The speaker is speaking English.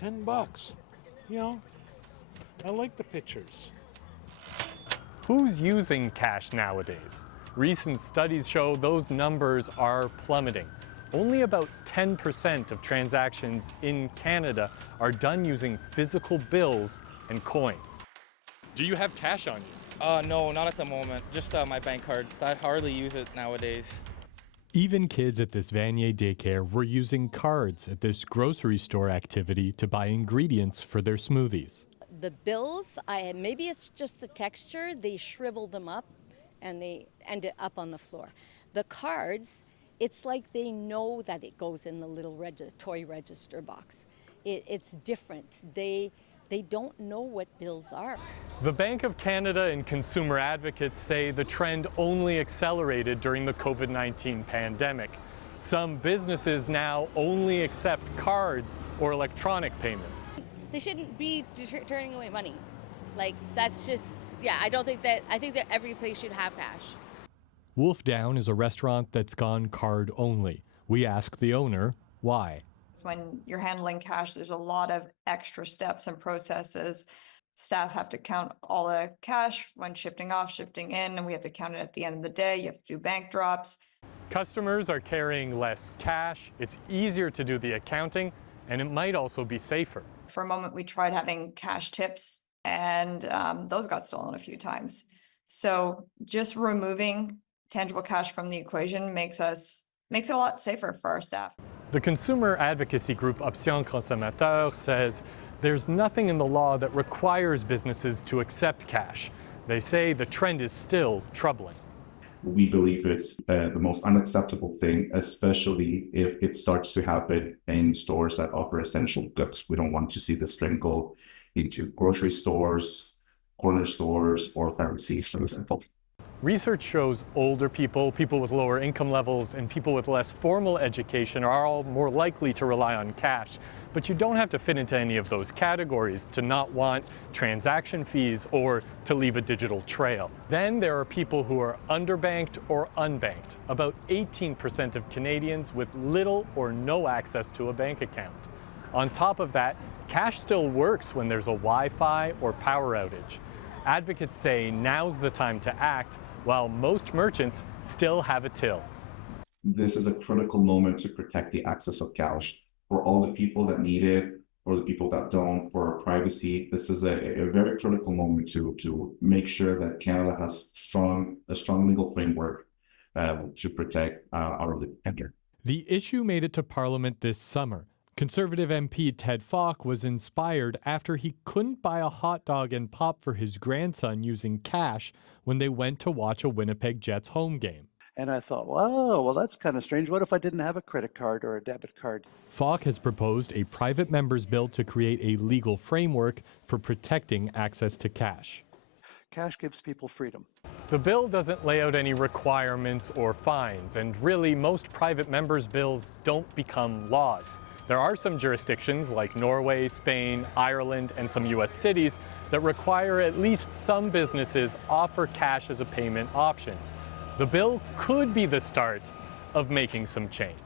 $10. You know, I like the pictures. Who's using cash nowadays? Recent studies show those numbers are plummeting. Only about 10% of transactions in Canada are done using physical bills and coins. Do you have cash on you? No, not at the moment. Just my bank card. I hardly use it nowadays. Even kids at this Vanier daycare were using cards at this grocery store activity to buy ingredients for their smoothies. The bills, maybe it's just the texture, they shrivel them up and they end it up on the floor. The cards, it's like they know that it goes in the little toy register box. It's different. They don't know what bills are. The Bank of Canada and consumer advocates say the trend only accelerated during the COVID-19 pandemic. Some businesses now only accept cards or electronic payments. They shouldn't be turning away money. Like, that's just, I think that every place should have cash. Wolf Down is a restaurant that's gone card only. We asked the owner why. When you're handling cash, there's a lot of extra steps and processes. Staff have to count all the cash when shifting off, shifting in, and we have to count it at the end of the day. You have to do bank drops. Customers are carrying less cash. It's easier to do the accounting, and it might also be safer. For a moment, we tried having cash tips, and those got stolen a few times. So just removing tangible cash from the equation makes it a lot safer for our staff. The consumer advocacy group Option Consommateur says there's nothing in the law that requires businesses to accept cash. They say the trend is still troubling. We believe it's the most unacceptable thing, especially if it starts to happen in stores that offer essential goods. We don't want to see this trend go into grocery stores, corner stores, or pharmacies, for example. Research shows older people, people with lower income levels, and people with less formal education are all more likely to rely on cash. But you don't have to fit into any of those categories to not want transaction fees or to leave a digital trail. Then there are people who are underbanked or unbanked, about 18% of Canadians with little or no access to a bank account. On top of that, cash still works when there's a Wi-Fi or power outage. Advocates say now's the time to act, while most merchants still have a till. This is a critical moment to protect the access of cash for all the people that need it, or the people that don't, for privacy. This is a very critical moment to make sure that Canada has a strong legal framework to protect our living. The issue made it to Parliament this summer. Conservative MP Ted Falk was inspired after he couldn't buy a hot dog and pop for his grandson using cash when they went to watch a Winnipeg Jets home game. And I thought, wow, well, that's kind of strange. What if I didn't have a credit card or a debit card? Falk has proposed a private member's bill to create a legal framework for protecting access to cash. Cash gives people freedom. The bill doesn't lay out any requirements or fines, and really most private members' bills don't become laws. There are some jurisdictions like Norway, Spain, Ireland, and some U.S. cities that require at least some businesses offer cash as a payment option. The bill could be the start of making some change.